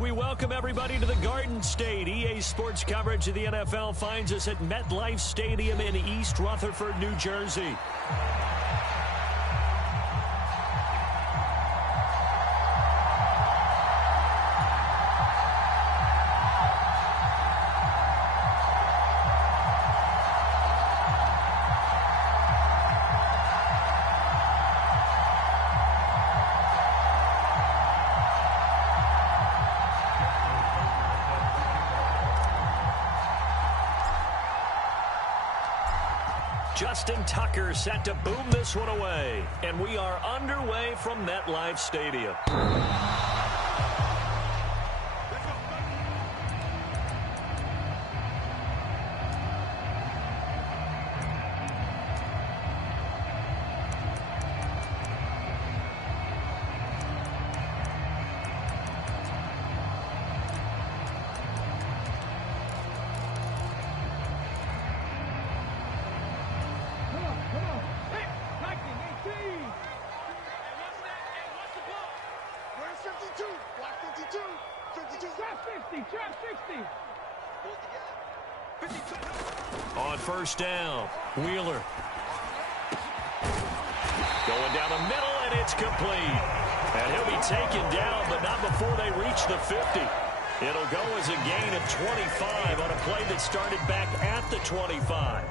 We welcome everybody to the Garden State. EA Sports coverage of the NFL finds us at MetLife Stadium in East Rutherford, New Jersey. Justin Tucker set to boom this one away. And we are underway from MetLife Stadium. On first down, Wheeler. Going down the middle, and it's complete. And he'll be taken down, but not before they reach the 50. It'll go as a gain of 25 on a play that started back at the 25.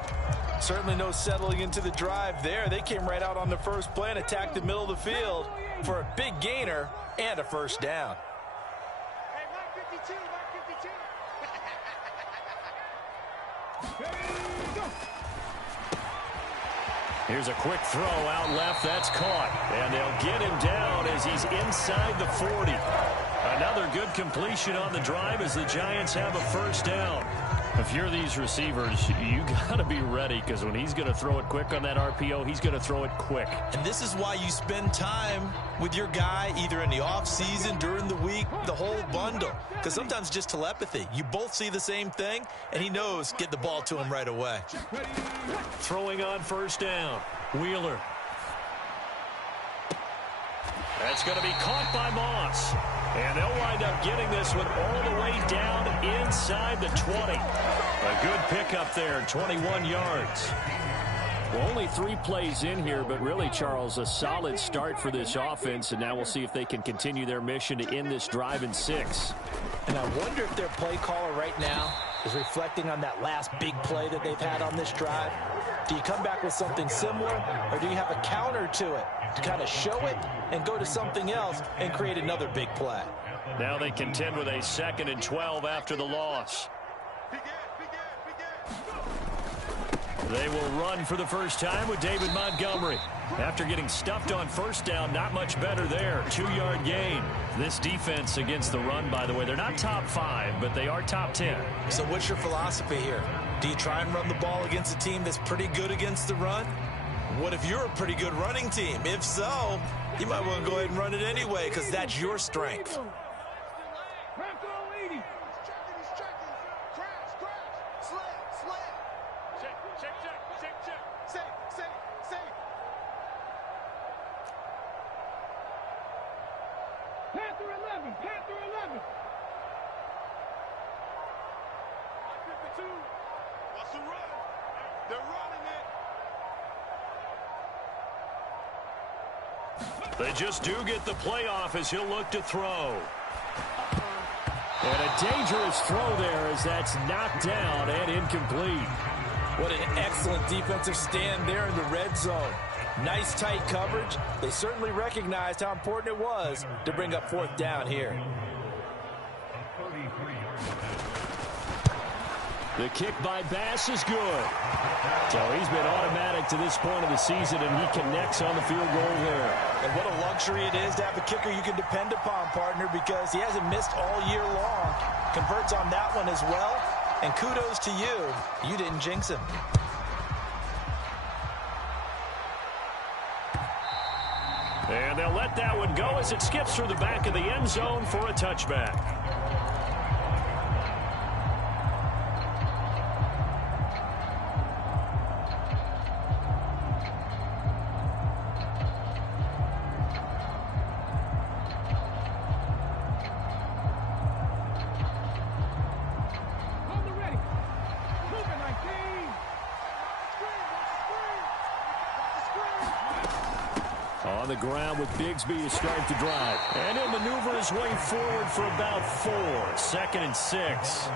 Certainly no settling into the drive there. They came right out on the first play and attacked the middle of the field for a big gainer and a first down. Here's a quick throw out left. That's caught. And they'll get him down as he's inside the 40. Another good completion on the drive as the Giants have a first down. If you're these receivers, you got to be ready, because when he's going to throw it quick on that RPO, he's going to throw it quick. And this is why you spend time with your guy either in the offseason, during the week, the whole bundle. Because sometimes just telepathy. You both see the same thing, and he knows get the ball to him right away. Throwing on first down, Wheeler. That's going to be caught by Moss. And they'll wind up getting this one all the way down inside the 20. A good pickup there, 21 yards. Well, only 3 plays in here, but really, Charles, a solid start for this offense. And now we'll see if they can continue their mission to end this drive in 6. And I wonder if their play caller right now is reflecting on that last big play that they've had on this drive. Do you come back with something similar, or do you have a counter to it to kind of show it and go to something else and create another big play? Now they contend with a 2nd and 12 after the loss. They will run for the first time with David Montgomery. After getting stuffed on first down, not much better there. 2-yard gain. This defense against the run, by the way, they're not top 5, but they are top 10. So what's your philosophy here? Do you try and run the ball against a team that's pretty good against the run? What if you're a pretty good running team? If so, you might want to go ahead and run it anyway, because that's your strength. They just do get the playoff as he'll look to throw. And a dangerous throw there as that's knocked down and incomplete. What an excellent defensive stand there in the red zone. Nice tight coverage. They certainly recognized how important it was to bring up 4th down here. The kick by Bass is good. So he's been automatic to this point of the season, and he connects on the field goal there. And what a luxury it is to have a kicker you can depend upon, partner, because he hasn't missed all year long. Converts on that one as well. And kudos to you. You didn't jinx him. And they'll let that one go as it skips through the back of the end zone for a touchback. On the ground with Bigsby to start the drive. And he'll maneuver his way forward for about 4. 2nd and 6.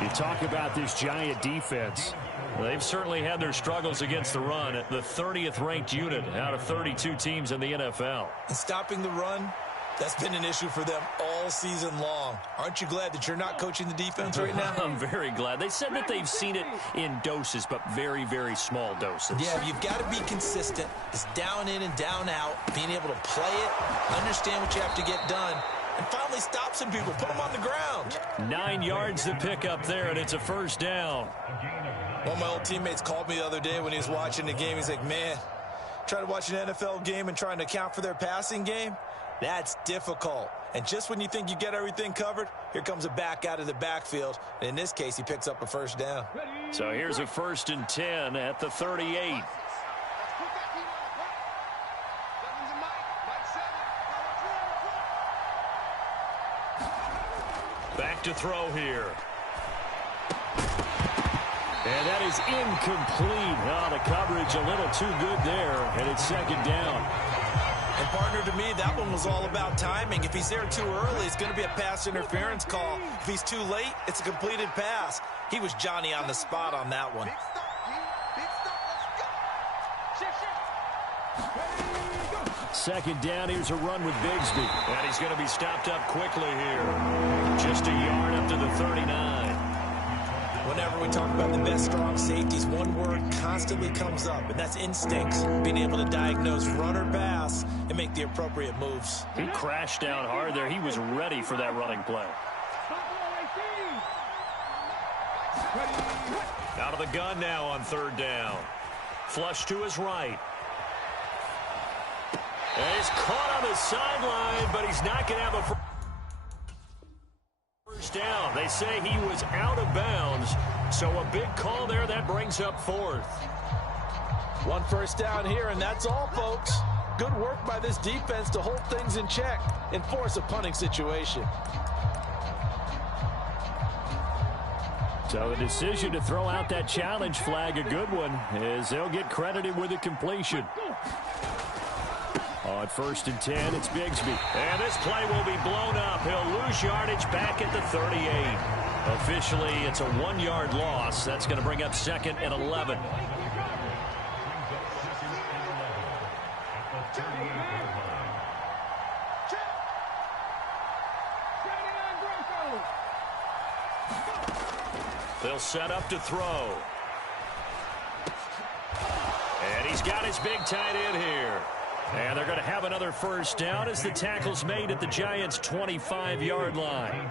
You talk about this Giant defense. They've certainly had their struggles against the run. The 30th ranked unit out of 32 teams in the NFL. And stopping the run, that's been an issue for them all season long. Aren't you glad that you're not coaching the defense right now? I'm very glad. They said that they've seen it in doses, but very, very small doses. Yeah, you've got to be consistent. It's down in and down out, being able to play it, understand what you have to get done, and finally stop some people, put them on the ground. 9 yards to pick up there, and it's a first down. One of my old teammates called me the other day when he was watching the game. He's like, man, trying to watch an NFL game and trying to account for their passing game? That's difficult. And just when you think you get everything covered, here comes a back out of the backfield. And in this case, he picks up a first down. So here's a 1st and 10 at the 38. Back to throw here. And that is incomplete. Oh, the coverage a little too good there, and it's 2nd down. And, partner, to me, that one was all about timing. If he's there too early, it's going to be a pass interference call. If he's too late, it's a completed pass. He was Johnny on the spot on that one. 2nd down, here's a run with Bigsby. And he's going to be stopped up quickly here. Just a yard up to the 39. Whenever we talk about the best strong safeties, one word constantly comes up, and that's instincts. Being able to diagnose run or pass and make the appropriate moves. He crashed down hard there. He was ready for that running play. Out of the gun now on 3rd down. Flush to his right. And he's caught on the sideline, but he's not going to have a first down. They say he was out of bounds, so a big call there. That brings up 4th. 1 first down here, and that's all, folks. Good work by this defense to hold things in check and force a punting situation. So the decision to throw out that challenge flag, a good one, as they'll get credited with a completion. On 1st and 10, it's Bigsby. And this play will be blown up. He'll lose yardage back at the 38. Officially, it's a 1-yard loss. That's going to bring up 2nd and 11. They'll set up to throw. And he's got his big tight end here. And they're going to have another first down as the tackle's made at the Giants' 25-yard line.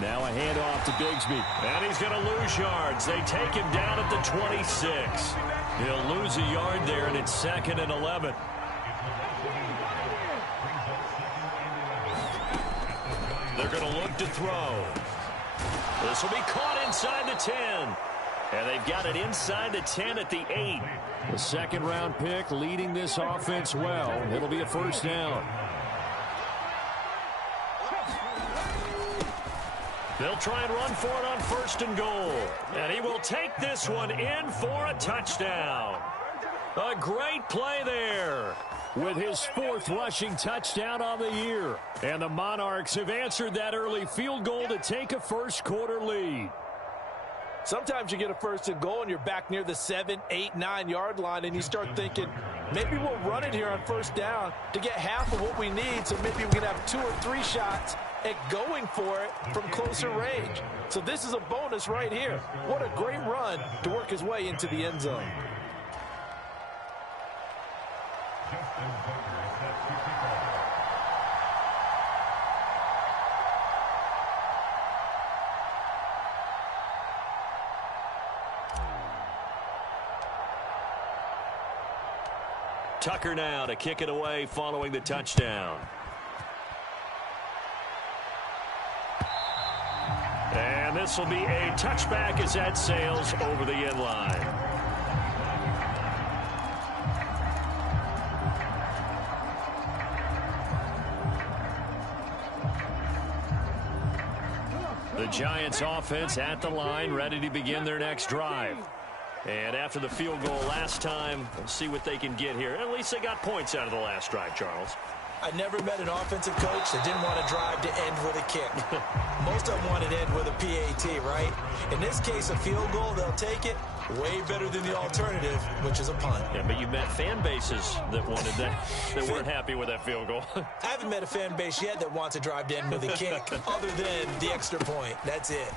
Now a handoff to Bigsby. And he's going to lose yards. They take him down at the 26. He'll lose a yard there, and it's 2nd and 11. They're going to look to throw. This will be caught inside the 10. And they've got it inside the 10 at the 8. The 2nd-round pick leading this offense well. It'll be a first down. They'll try and run for it on 1st and goal. And he will take this one in for a touchdown. A great play there with his 4th rushing touchdown on the year. And the Monarchs have answered that early field goal to take a first-quarter lead. Sometimes you get a 1st and goal and you're back near the 7, 8, 9-yard line, and you start thinking, maybe we'll run it here on 1st down to get half of what we need, so maybe we can have 2 or 3 shots at going for it from closer range. So this is a bonus right here. What a great run to work his way into the end zone. Tucker now to kick it away following the touchdown. And this will be a touchback as that sails over the end line. The Giants offense at the line, ready to begin their next drive. And after the field goal last time, we'll see what they can get here. At least they got points out of the last drive, Charles. I never met an offensive coach that didn't want to drive to end with a kick. Most of them want to end with a PAT, right? In this case, a field goal, they'll take it. Way better than the alternative, which is a punt. Yeah, but you met fan bases that wanted that, that weren't happy with that field goal. I haven't met a fan base yet that wants to drive to end with a kick, other than the extra point. That's it.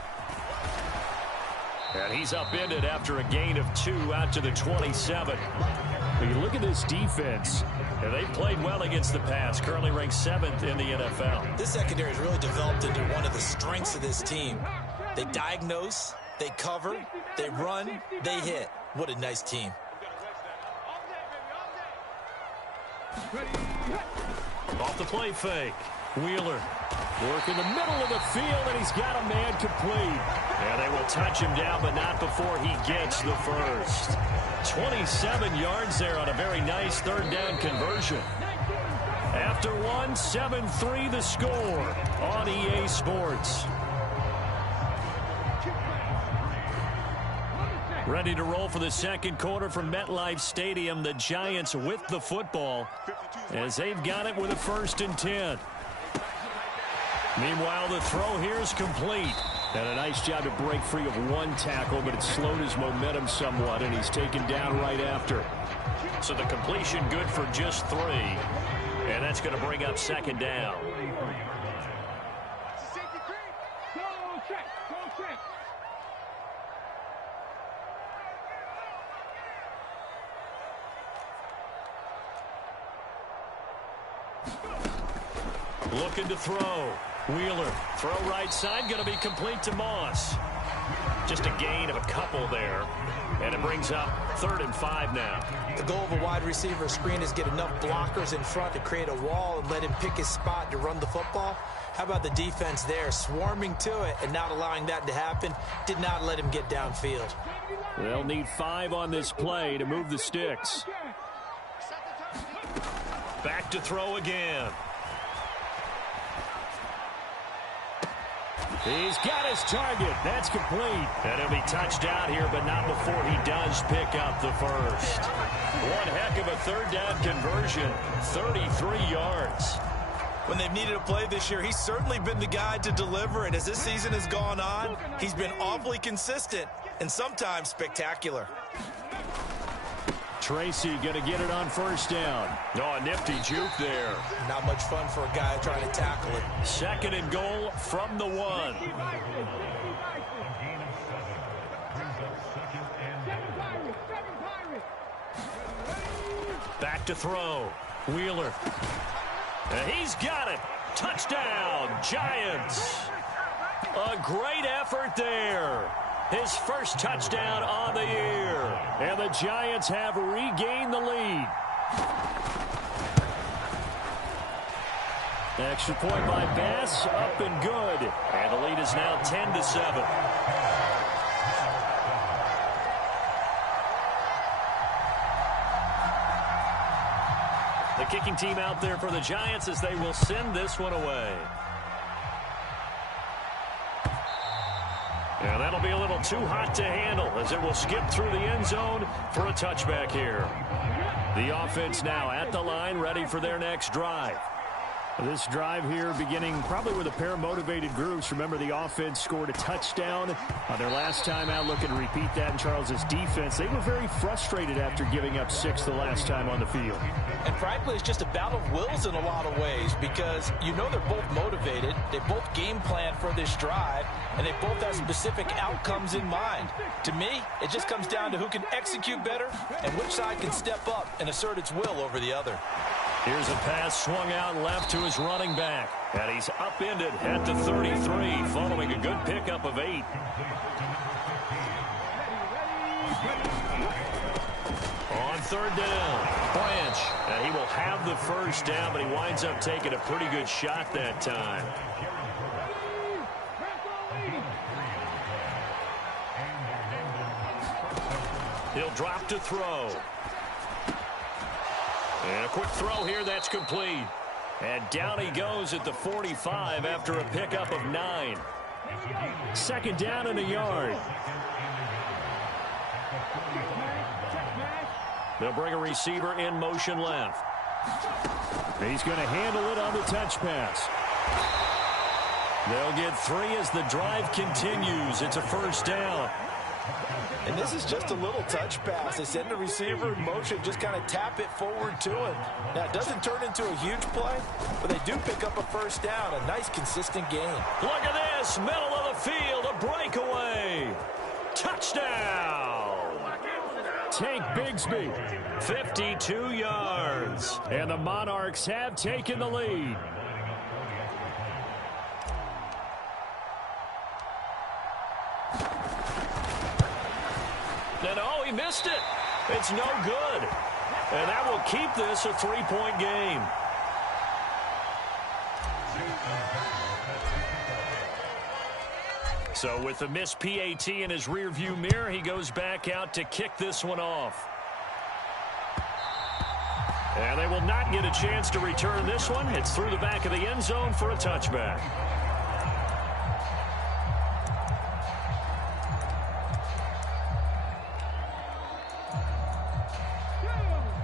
And he's upended after a gain of 2 out to the 27. When you look at this defense, they played well against the pass, currently ranked 7th in the NFL. This secondary has really developed into one of the strengths of this team. They diagnose, they cover, they run, they hit. What a nice team. Off the play fake. Wheeler work in the middle of the field, and he's got a man complete. And they will touch him down, but not before he gets the first. 27 yards there on a very nice third down conversion. After one, 7-3 the score on EA Sports. Ready to roll for the second quarter from MetLife Stadium. The Giants with the football as they've got it with a 1st and 10. Meanwhile, the throw here is complete. And a nice job to break free of one tackle, but it slowed his momentum somewhat, and he's taken down right after. So the completion good for just 3. And that's going to bring up 2nd down. Looking to throw. Wheeler, throw right side, going to be complete to Moss. Just a gain of a couple there. And it brings up 3rd and 5 now. The goal of a wide receiver screen is get enough blockers in front to create a wall and let him pick his spot to run the football. How about the defense there, swarming to it and not allowing that to happen? Did not let him get downfield. They'll need 5 on this play to move the sticks. Back to throw again. He's got his target. That's complete. And he'll be touched out here, but not before he does pick up the first. One heck of a 3rd down conversion. 33 yards. When they've needed a play this year, he's certainly been the guy to deliver. And as this season has gone on, he's been awfully consistent and sometimes spectacular. Tracy going to get it on 1st down. Oh, a nifty juke there. Not much fun for a guy trying to tackle it. 2nd and goal from the 1. Back to throw. Wheeler. And he's got it. Touchdown, Giants. A great effort there. His first touchdown on the year. And the Giants have regained the lead. Extra point by Bass, up and good. And the lead is now 10-7. The kicking team out there for the Giants as they will send this one away. And that'll be a little too hot to handle as it will skip through the end zone for a touchback here. The offense now at the line, ready for their next drive. This drive here beginning probably with a pair of motivated groups. Remember, the offense scored a touchdown on their last time out. Looking to repeat that in Charles's defense. They were very frustrated after giving up 6 the last time on the field. And frankly, it's just a battle of wills in a lot of ways because you know they're both motivated. They both game plan for this drive, and they both have specific outcomes in mind. To me, it just comes down to who can execute better and which side can step up and assert its will over the other. Here's a pass swung out left to his running back. And he's upended at the 33 following a good pickup of 8. On 3rd down, Branch. And he will have the first down, but he winds up taking a pretty good shot that time. He'll drop to throw. And a quick throw here, that's complete. And down he goes at the 45 after a pickup of 9. Second down and a yard. They'll bring a receiver in motion left. He's going to handle it on the touch pass. They'll get 3 as the drive continues. It's a first down. And this is just a little touch pass. They send the receiver in motion, just kind of tap it forward to him. Now, it doesn't turn into a huge play, but they do pick up a first down. A nice, consistent gain. Look at this. Middle of the field. A breakaway. Touchdown. Tank Bigsby. 52 yards. And the Monarchs have taken the lead. And oh, he missed it. It's no good. And that will keep this a 3-point game. So with the missed PAT in his rearview mirror, he goes back out to kick this one off. And they will not get a chance to return this one. It's through the back of the end zone for a touchback.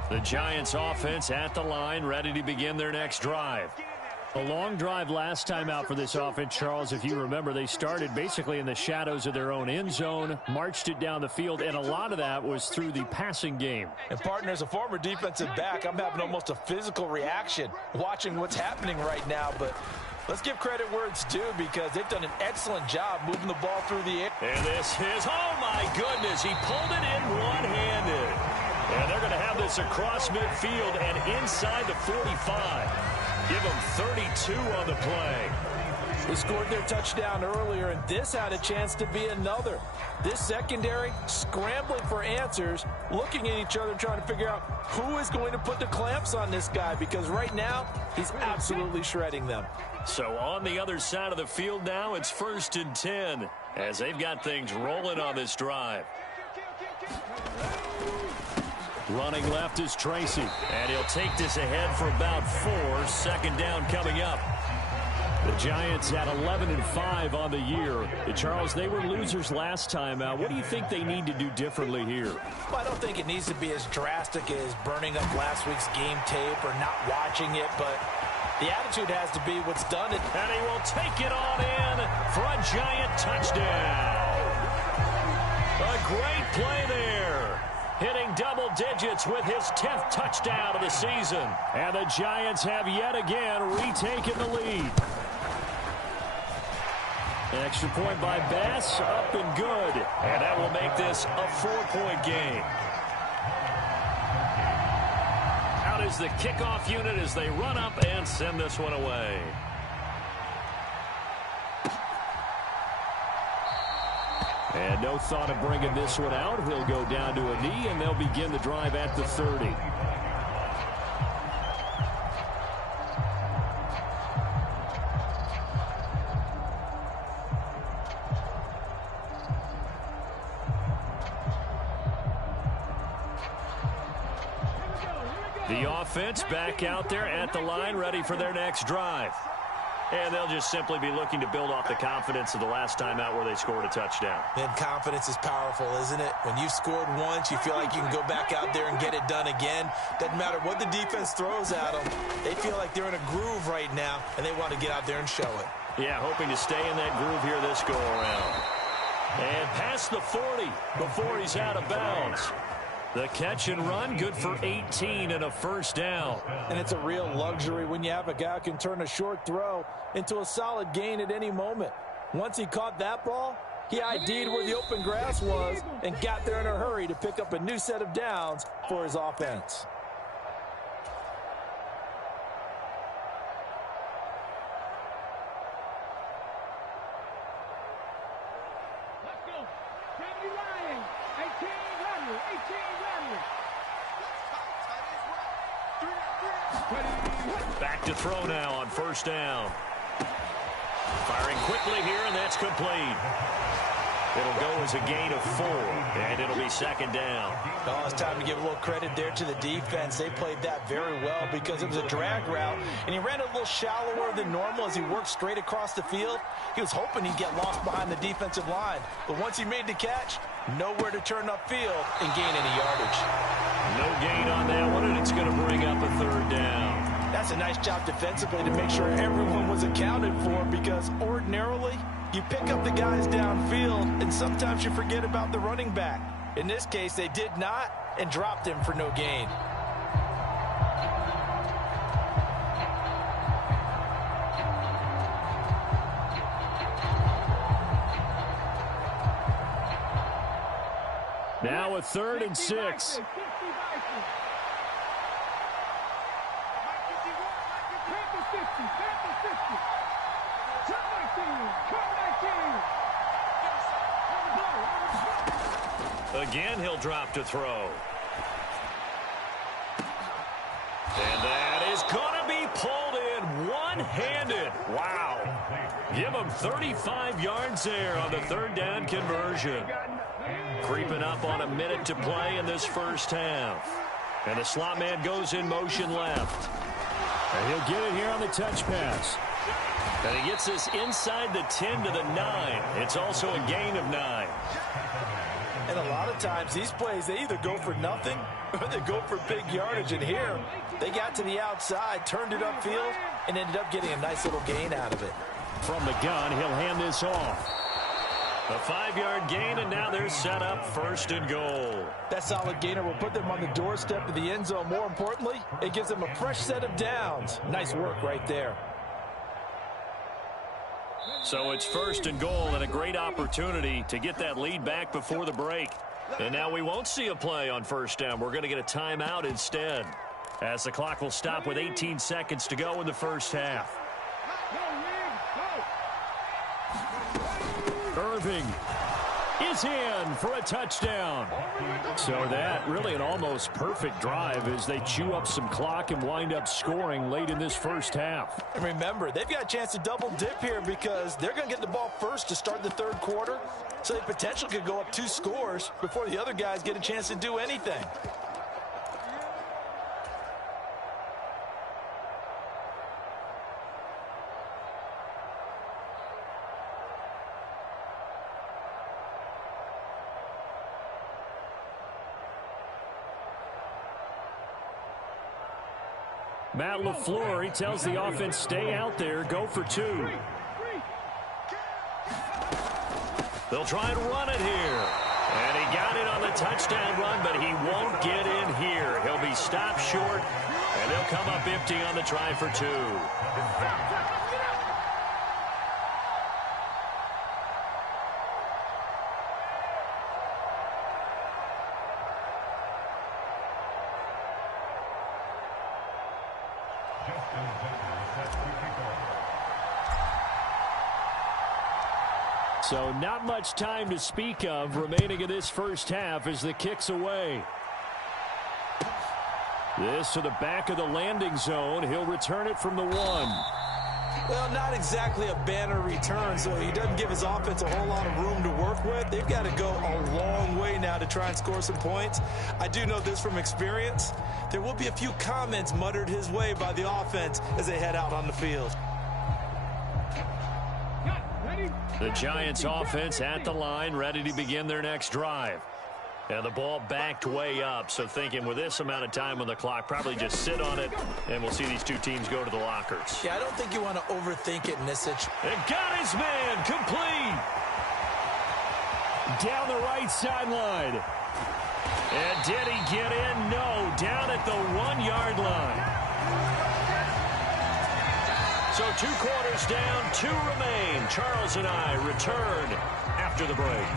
The Giants offense at the line, ready to begin their next drive. A long drive last time out for this offense, Charles. If you remember, they started basically in the shadows of their own end zone, marched it down the field, and a lot of that was through the passing game. And, partner, as a former defensive back, I'm having almost a physical reaction watching what's happening right now. But let's give credit where it's due because they've done an excellent job moving the ball through the air. And this is, oh, my goodness, he pulled it in one-handed. And they're going to have this across midfield and inside the 45. Give them 32 on the play. They scored their touchdown earlier, and this had a chance to be another. This secondary scrambling for answers, looking at each other, trying to figure out who is going to put the clamps on this guy, because right now he's absolutely shredding them. So on the other side of the field now, it's 1st and 10 as they've got things rolling on this drive. Running left is Tracy, and he'll take this ahead for about 4. Second down coming up. The Giants at 11-5 on the year. And Charles, they were losers last time out. What do you think they need to do differently here? Well, I don't think it needs to be as drastic as burning up last week's game tape or not watching it, but the attitude has to be what's done. And he will take it on in for a Giant touchdown. A great play there. Hitting double digits with his 10th touchdown of the season. And the Giants have yet again retaken the lead. Extra point by Bass, up and good. And that will make this a 4-point game. Out is the kickoff unit as they run up and send this one away. And no thought of bringing this one out. He'll go down to a knee, and they'll begin the drive at the 30. The offense back out there at the line, ready for their next drive. And they'll just simply be looking to build off the confidence of the last time out where they scored a touchdown. And confidence is powerful, isn't it? When you've scored once, you feel like you can go back out there and get it done again. Doesn't matter what the defense throws at them. They feel like they're in a groove right now, and they want to get out there and show it. Yeah, hoping to stay in that groove here this go-around. And past the 40 before he's out of bounds. The catch and run, good for 18 and a first down. And it's a real luxury when you have a guy who can turn a short throw into a solid gain at any moment. Once he caught that ball, he ID'd where the open grass was and got there in a hurry to pick up a new set of downs for his offense. Back to throw now on first down. Firing quickly here, and that's complete. It'll go as a gain of 4, and it'll be second down. Oh, it's time to give a little credit there to the defense. They played that very well because it was a drag route, and he ran a little shallower than normal as he worked straight across the field. He was hoping he'd get lost behind the defensive line, but once he made the catch, nowhere to turn upfield and gain any yardage. No gain on that one, and it's going to bring up a third down. That's a nice job defensively to make sure everyone was accounted for, because ordinarily you pick up the guys downfield and sometimes you forget about the running back. In this case, they did not and dropped him for no gain. Now a 3rd and 6. Again, he'll drop to throw. And that is going to be pulled in one-handed. Wow. Give him 35 yards there on the 3rd down conversion. Creeping up on a minute to play in this first half. And the slot man goes in motion left. And he'll get it here on the touch pass. And he gets this inside the 10 to the 9. It's also a gain of 9. And a lot of times these plays, they either go for nothing or they go for big yardage. And here, they got to the outside, turned it upfield, and ended up getting a nice little gain out of it. From the gun, he'll hand this off. A 5-yard gain, and now they're set up 1st and goal. That solid gainer will put them on the doorstep of the end zone. More importantly, it gives them a fresh set of downs. Nice work right there. So it's 1st and goal, and a great opportunity to get that lead back before the break. And now we won't see a play on 1st down. We're going to get a timeout instead, as the clock will stop with 18 seconds to go in the first half. Irving is in for a touchdown. So that really an almost perfect drive as they chew up some clock and wind up scoring late in this first half. And remember, they've got a chance to double dip here because they're going to get the ball first to start the 3rd quarter. So they potentially could go up 2 scores before the other guys get a chance to do anything. Matt LaFleur, he tells the offense, stay out there, go for 2. They'll try and run it here. And he got it on the touchdown run, but he won't get in here. He'll be stopped short, and they'll come up empty on the try for 2. So not much time to speak of remaining in this first half as the kick's away. This to the back of the landing zone. He'll return it from the 1. Well, not exactly a banner return, so he doesn't give his offense a whole lot of room to work with. They've got to go a long way now to try and score some points. I do know this from experience. There will be a few comments muttered his way by the offense as they head out on the field. The Giants offense at the line, ready to begin their next drive. And the ball backed way up, so thinking with this amount of time on the clock, probably just sit on it, and we'll see these 2 teams go to the lockers. Yeah, I don't think you want to overthink it in this situation. And got his man, complete. Down the right sideline. And did he get in? No, down at the 1-yard line. So 2 quarters down, 2 remain. Charles and I return after the break.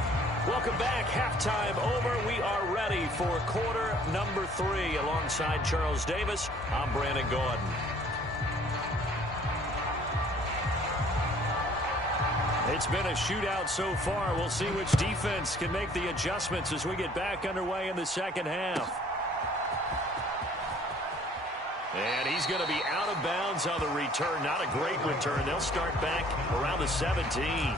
Welcome back. Halftime over. We are ready for quarter number 3. Alongside Charles Davis, I'm Brandon Gordon. It's been a shootout so far. We'll see which defense can make the adjustments as we get back underway in the second half. And he's going to be out of bounds on the return. Not a great return. They'll start back around the 17.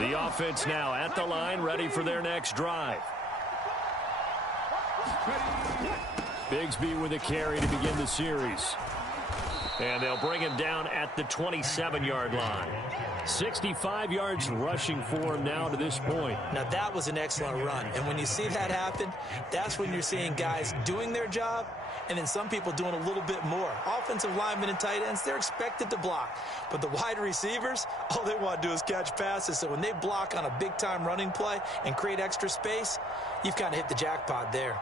The offense now at the line, ready for their next drive. Bigsby with a carry to begin the series. And they'll bring him down at the 27-yard line. 65 yards rushing for him now to this point. Now, that was an excellent run. And when you see that happen, that's when you're seeing guys doing their job and then some people doing a little bit more. Offensive linemen and tight ends, they're expected to block. But the wide receivers, all they want to do is catch passes. So when they block on a big-time running play and create extra space, you've kind of hit the jackpot there.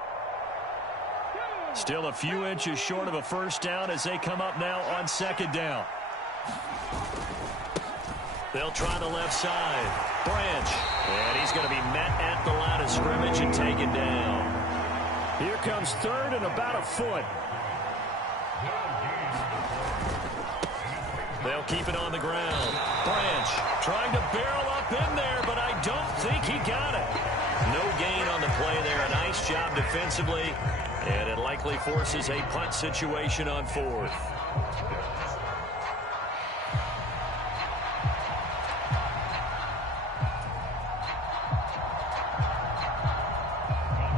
Still a few inches short of a first down as they come up now on second down. They'll try the left side. Branch. And he's going to be met at the line of scrimmage and taken down. Here comes third and about a foot. They'll keep it on the ground. Branch trying to barrel up in there, but I don't think he got it. No gain on the play there. A nice job defensively. And it likely forces a punt situation on fourth.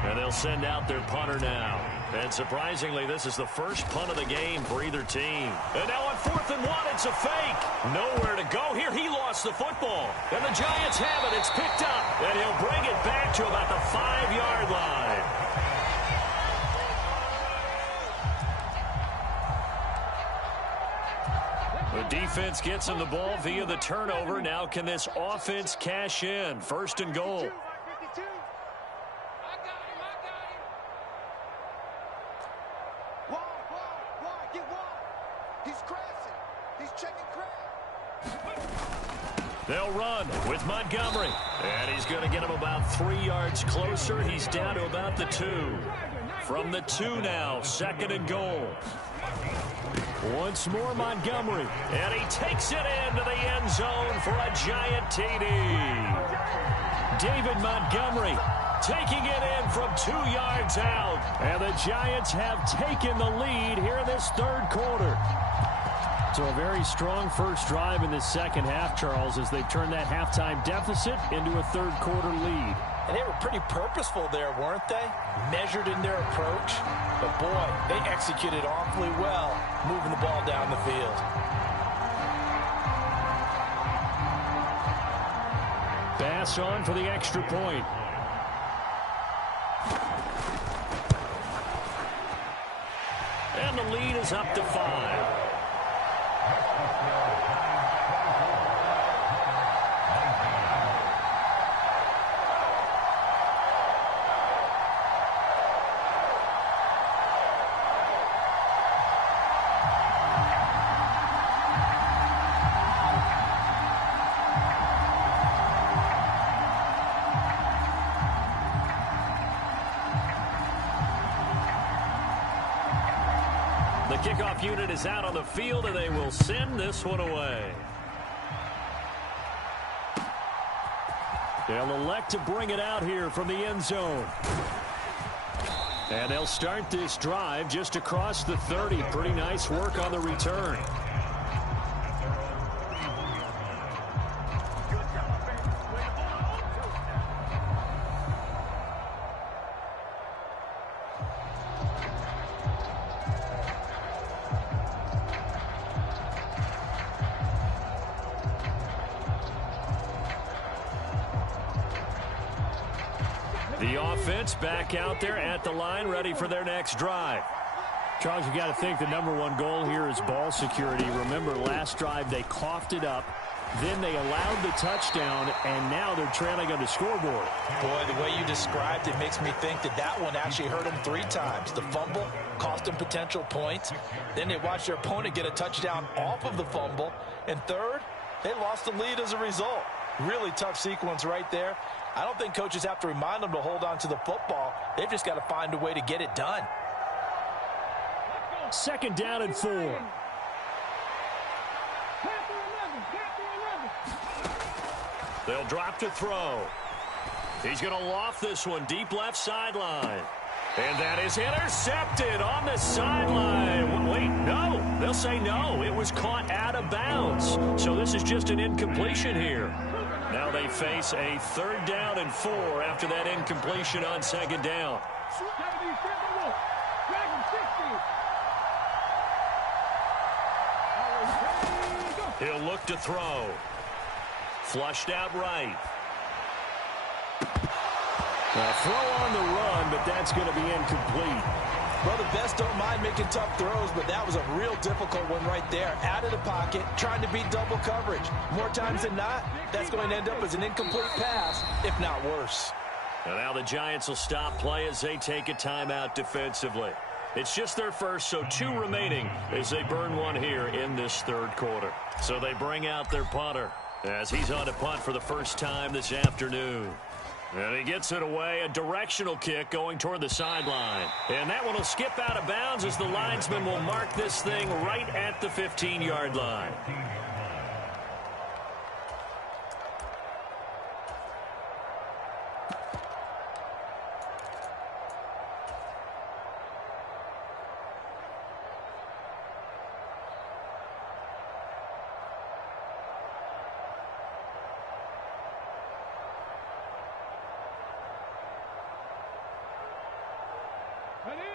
And they'll send out their punter now. And surprisingly, this is the first punt of the game for either team. And now on 4th and 1, it's a fake. Nowhere to go here. He lost the football. And the Giants have it. It's picked up. And he'll bring it back to about the 5-yard line. The defense gets him the ball via the turnover. Now can this offense cash in? 1st and goal. They'll run with Montgomery. And he's going to get him about 3 yards closer. He's down to about the 2. From the 2 now, 2nd and goal. Once more Montgomery. And he takes it into the end zone for a giant TD. David Montgomery taking it in from 2 yards out. And the Giants have taken the lead here in this 3rd quarter. So a very strong first drive in the second half, Charles, as they've turned that halftime deficit into a 3rd quarter lead. And they were pretty purposeful there, weren't they? Measured in their approach. But, boy, they executed awfully well moving the ball down the field. Pass on for the extra point. And the lead is up to 5. The kickoff unit is out on the field, and they will send this one away. They'll elect to bring it out here from the end zone. And they'll start this drive just across the 30. Pretty nice work on the return. The offense back out there at the line, ready for their next drive. Charles, you got to think the #1 goal here is ball security. Remember, last drive they coughed it up, then they allowed the touchdown, and now they're trailing on the scoreboard. Boy, the way you described it makes me think that that one actually hurt them 3 times. The fumble cost them potential points. Then they watched their opponent get a touchdown off of the fumble. And third, they lost the lead as a result. Really tough sequence right there. I don't think coaches have to remind them to hold on to the football. They've just got to find a way to get it done. 2nd down and 4. They'll drop to throw. He's going to loft this one deep left sideline. And that is intercepted on the sideline. Wait, no. They'll say no. It was caught out of bounds. So this is just an incompletion here. Now they face a 3rd down and 4 after that incompletion on 2nd down. He'll look to throw. Flushed out right. A throw on the run, but that's going to be incomplete. Well, the best don't mind making tough throws, but that was a real difficult one right there. Out of the pocket, trying to beat double coverage. More times than not, that's going to end up as an incomplete pass, if not worse. And now the Giants will stop play as they take a timeout defensively. It's just their first, so 2 remaining as they burn one here in this 3rd quarter. So they bring out their punter as he's on to punt for the first time this afternoon. And he gets it away, a directional kick going toward the sideline. And that one will skip out of bounds as the linesman will mark this thing right at the 15-yard line.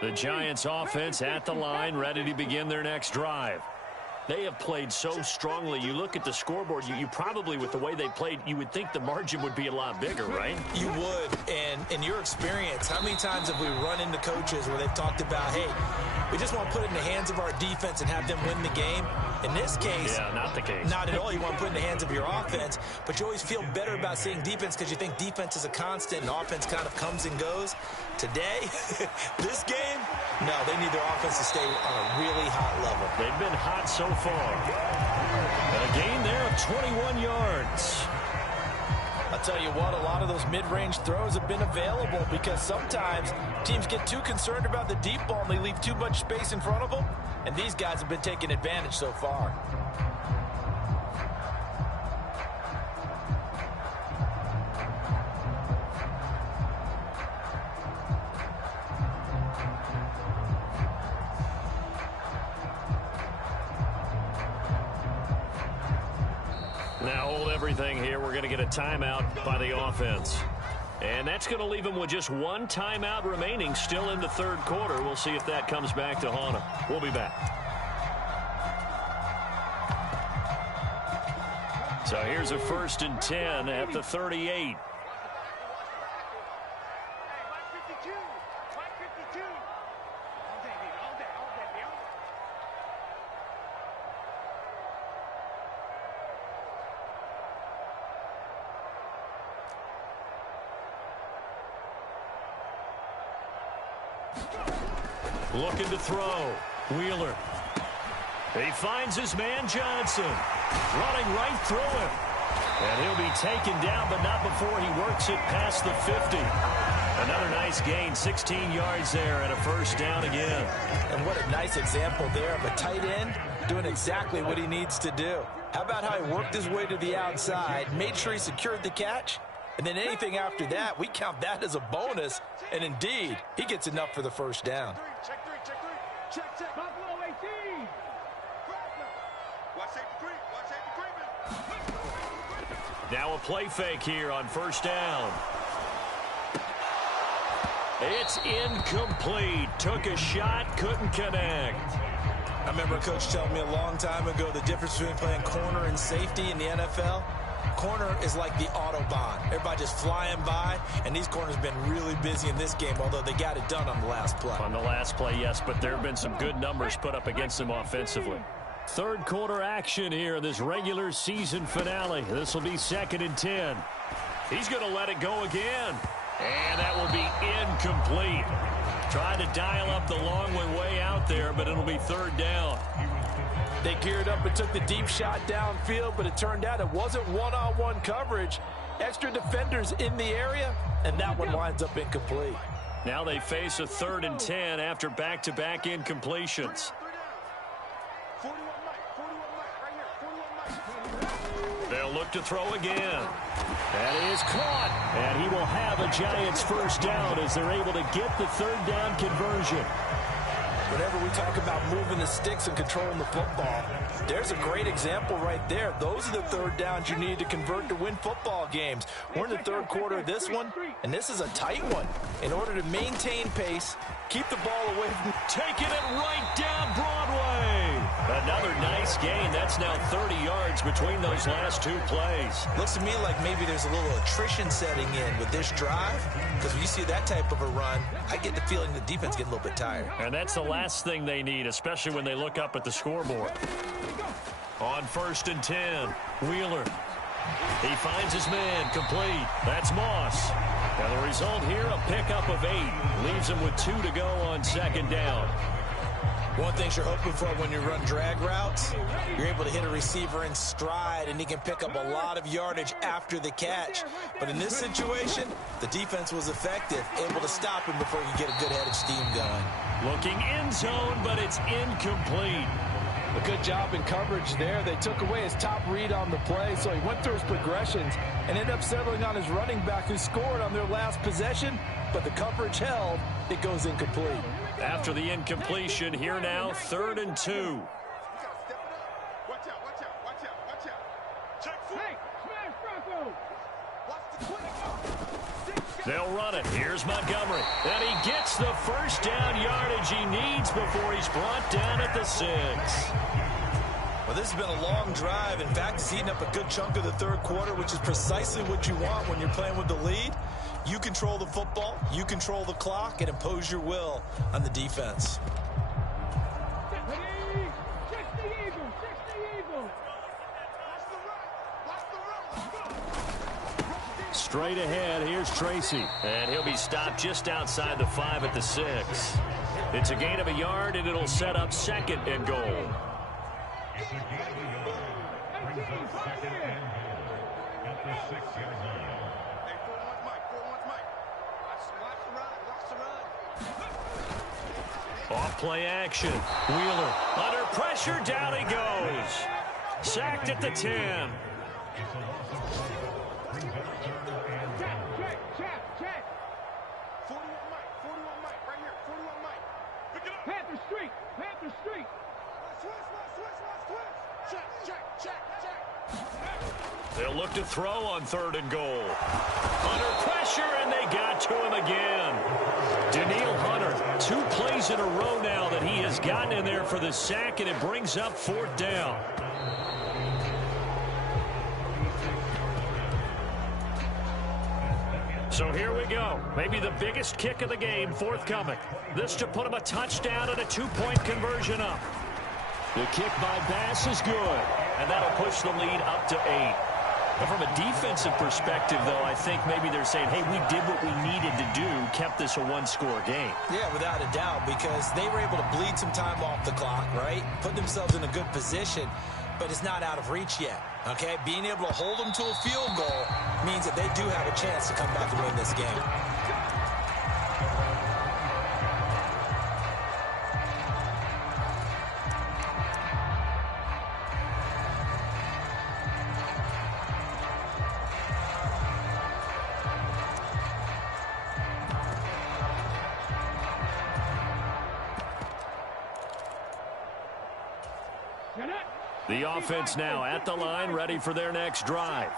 The Giants offense at the line, ready to begin their next drive. They have played so strongly. You look at the scoreboard, you probably, with the way they played, you would think the margin would be a lot bigger, right? You would. And in your experience, how many times have we run into coaches where they've talked about, hey, we just want to put it in the hands of our defense and have them win the game? In this case, yeah, not the case. Not at all. You want to put it in the hands of your offense, but you always feel better about seeing defense because you think defense is a constant and offense kind of comes and goes. Today, this game, no, they need their offense to stay on a really hot level. They've been hot so far. And a gain there of 21 yards. I'll tell you what, a lot of those mid-range throws have been available because sometimes teams get too concerned about the deep ball and they leave too much space in front of them, and these guys have been taking advantage so far. Now hold everything here. We're going to get a timeout by the offense. And that's going to leave them with just 1 timeout remaining still in the 3rd quarter. We'll see if that comes back to haunt them. We'll be back. So here's a 1st and 10 at the 38. Looking to throw. Wheeler. He finds his man Johnson. Running right through him. And he'll be taken down, but not before he works it past the 50. Another nice gain, 16 yards there and a 1st down again. And what a nice example there of a tight end doing exactly what he needs to do. How about how he worked his way to the outside, made sure he secured the catch, and then anything after that, we count that as a bonus. And indeed, he gets enough for the 1st down. Check. Buffalo 18. Watch safety creep. Now a play fake here on 1st down. It's incomplete. Took a shot, couldn't connect. I remember a coach telling me a long time ago the difference between playing corner and safety in the NFL. Corner is like the Autobahn. Everybody just flying by, and these corners have been really busy in this game, although they got it done on the last play. On the last play, yes, but there have been some good numbers put up against them offensively. 3rd quarter action here in this regular season finale. This will be 2nd and 10. He's going to let it go again. And that will be incomplete. Trying to dial up the long one way out there, but it'll be 3rd down. They geared up and took the deep shot downfield, but it turned out it wasn't one-on-one coverage. Extra defenders in the area, and that one winds up incomplete. Now they face a 3rd and 10 after back-to-back incompletions. They'll look to throw again. That is caught, and he will have a Giants 1st down as they're able to get the 3rd down conversion. Whenever we talk about moving the sticks and controlling the football, there's a great example right there. Those are the third downs you need to convert to win football games. We're in the third quarter of this one, and this is a tight one. In order to maintain pace, keep the ball away from... Taking it right down Broadway. Another nice gain. That's now 30 yards between those last two plays. Looks to me like maybe there's a little attrition setting in with this drive, because when you see that type of a run, I get the feeling the defense getting a little bit tired. And that's the last thing they need, especially when they look up at the scoreboard. On 1st and 10, Wheeler. He finds his man, complete. That's Moss. And the result here, a pickup of 8. Leaves him with 2 to go on 2nd down. One thing you're hoping for when you run drag routes, you're able to hit a receiver in stride, and he can pick up a lot of yardage after the catch. But in this situation, the defense was effective, able to stop him before you get a good head of steam going. Looking end zone, but it's incomplete. A good job in coverage there. They took away his top read on the play, so he went through his progressions and ended up settling on his running back who scored on their last possession, but the coverage held. It goes incomplete. After the incompletion, here now, 3rd and 2. Watch out, watch out, watch out, watch out. Check foot. Hey, smash Bronco. Watch the quick. They'll run it. Here's Montgomery. And he gets the first down yardage he needs before he's brought down at the 6. Well, this has been a long drive. In fact, it's eaten up a good chunk of the third quarter, which is precisely what you want when you're playing with the lead. You control the football, you control the clock, and impose your will on the defense. Straight ahead, here's Tracy. And he'll be stopped just outside the 5 at the 6. It's a gain of a yard, and it'll set up 2nd and goal. Off play action. Wheeler under pressure. Down he goes. Sacked at the 10. Check. 41 Mike, right here. 41 Mike. Pick it up. Panther Street. Switch. Check. They'll look to throw on 3rd and goal. Under pressure, and they got to him again. Daniil Hunter, 2 plays in a row now that he has gotten in there for the sack, and it brings up 4th down. So here we go. Maybe the biggest kick of the game forthcoming. This to put him a touchdown and a 2-point conversion up. The kick by Bass is good, and that'll push the lead up to 8. But from a defensive perspective, though, I think maybe they're saying, hey, we did what we needed to do, kept this a 1-score game. Yeah, without a doubt, because they were able to bleed some time off the clock, right? Put themselves in a good position, but it's not out of reach yet, okay? Being able to hold them to a field goal means that they do have a chance to come back and win this game. The offense now at the line, ready for their next drive.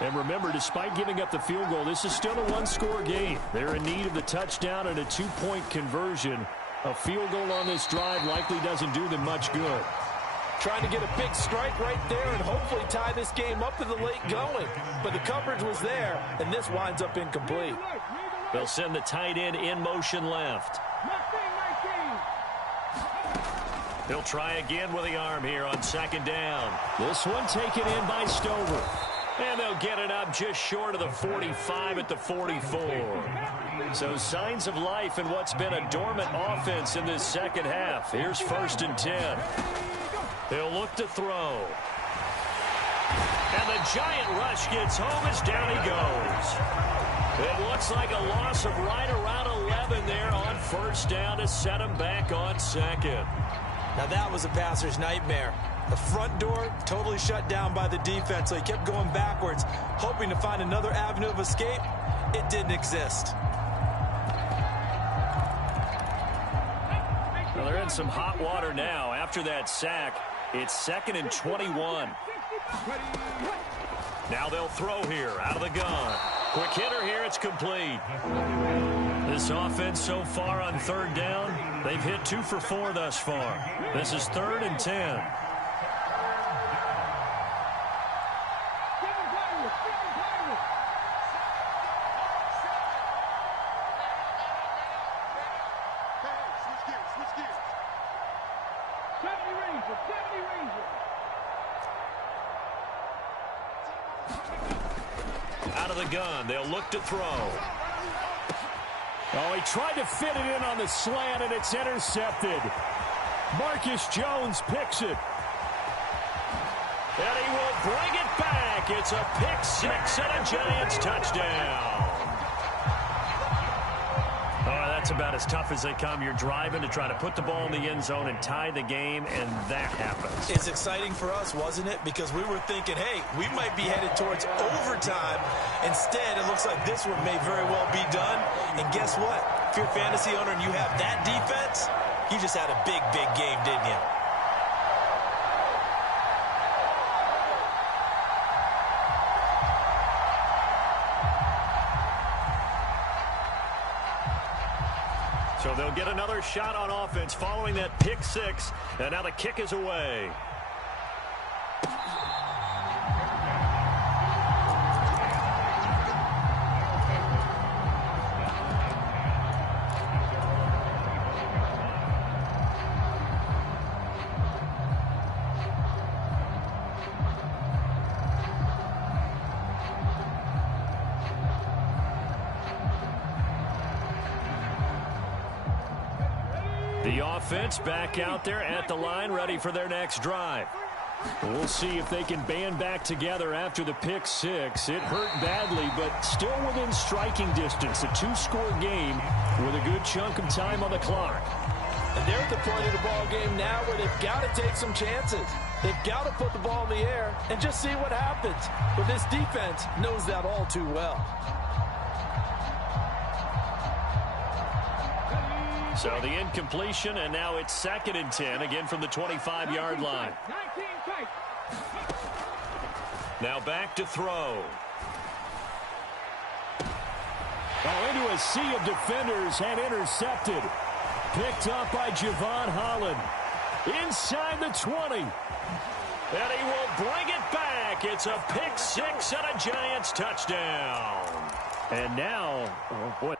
And remember, despite giving up the field goal, this is still a 1-score game. They're in need of the touchdown and a 2-point conversion. A field goal on this drive likely doesn't do them much good. Trying to get a big strike right there and hopefully tie this game up to the late going. But the coverage was there, and this winds up incomplete. They'll send the tight end in motion left. He'll try again with the arm here on 2nd down. This one taken in by Stover. And they'll get it up just short of the 45 at the 44. So signs of life in what's been a dormant offense in this second half. Here's 1st and 10. They'll look to throw. And the giant rush gets home as down he goes. It looks like a loss of right around 11 there on 1st down to set him back on 2nd. Now that was a passer's nightmare. The front door totally shut down by the defense, so he kept going backwards, hoping to find another avenue of escape. It didn't exist. Well, they're in some hot water now. After that sack, it's 2nd and 21. Now they'll throw here out of the gun. Quick hitter here. It's complete. This offense so far on 3rd down, they've hit 2 for 4 thus far. This is 3rd and 10. Out of the gun, they'll look to throw. Oh, he tried to fit it in on the slant, and it's intercepted. Marcus Jones picks it. And he will bring it back. It's a pick 6 and a Giants touchdown. Oh, that's about as tough as they come. You're driving to try to put the ball in the end zone and tie the game, and that happens. It's exciting for us, wasn't it? Because we were thinking, hey, we might be headed towards overtime. Instead, it looks like this one may very well be done. And guess what? If you're a fantasy owner and you have that defense, you just had a big, big game, didn't you? So they'll get another shot on offense following that pick 6. And now the kick is away. The offense back out there at the line, ready for their next drive. We'll see if they can band back together after the pick 6. It hurt badly, but still within striking distance. A 2-score game with a good chunk of time on the clock. And they're at the point of the ball game now where they've got to take some chances. They've got to put the ball in the air and just see what happens. But this defense knows that all too well. So the incompletion, and now it's 2nd and 10, again from the 25-yard line. Now back to throw. Oh, into a sea of defenders and intercepted. Picked up by Javon Holland. Inside the 20. And he will bring it back. It's a pick 6 and a Giants touchdown. And now, boy.